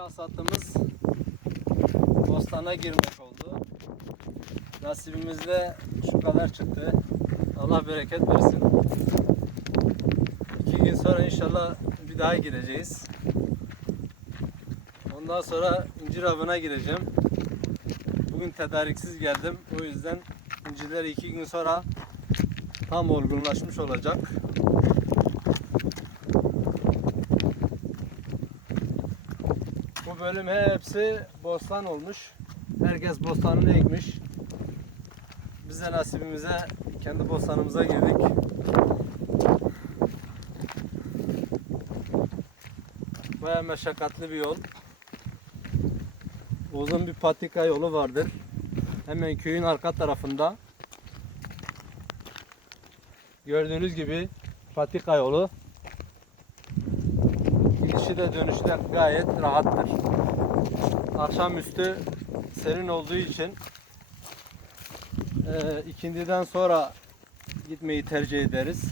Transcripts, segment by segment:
hasatımız bostana girmek oldu. Nasibimizde şu kadar çıktı. Allah bereket versin. İki gün sonra inşallah bir daha gireceğiz. Ondan sonra incir avına gireceğim. Bugün tedariksiz geldim. O yüzden incirler iki gün sonra tam olgunlaşmış olacak. Bölüm hepsi bostan olmuş. Herkes bostanını ekmiş. Biz de nasibimize kendi bostanımıza girdik. Baya meşakkatli bir yol. Uzun bir patika yolu vardır. Hemen köyün arka tarafında. Gördüğünüz gibi patika yolu. Gidişi de dönüşü de gayet rahattır. Akşamüstü serin olduğu için e, ikindiden sonra gitmeyi tercih ederiz.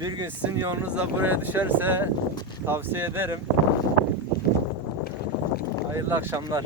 Bir gün sizin yolunuz buraya düşerse tavsiye ederim. Hayırlı akşamlar.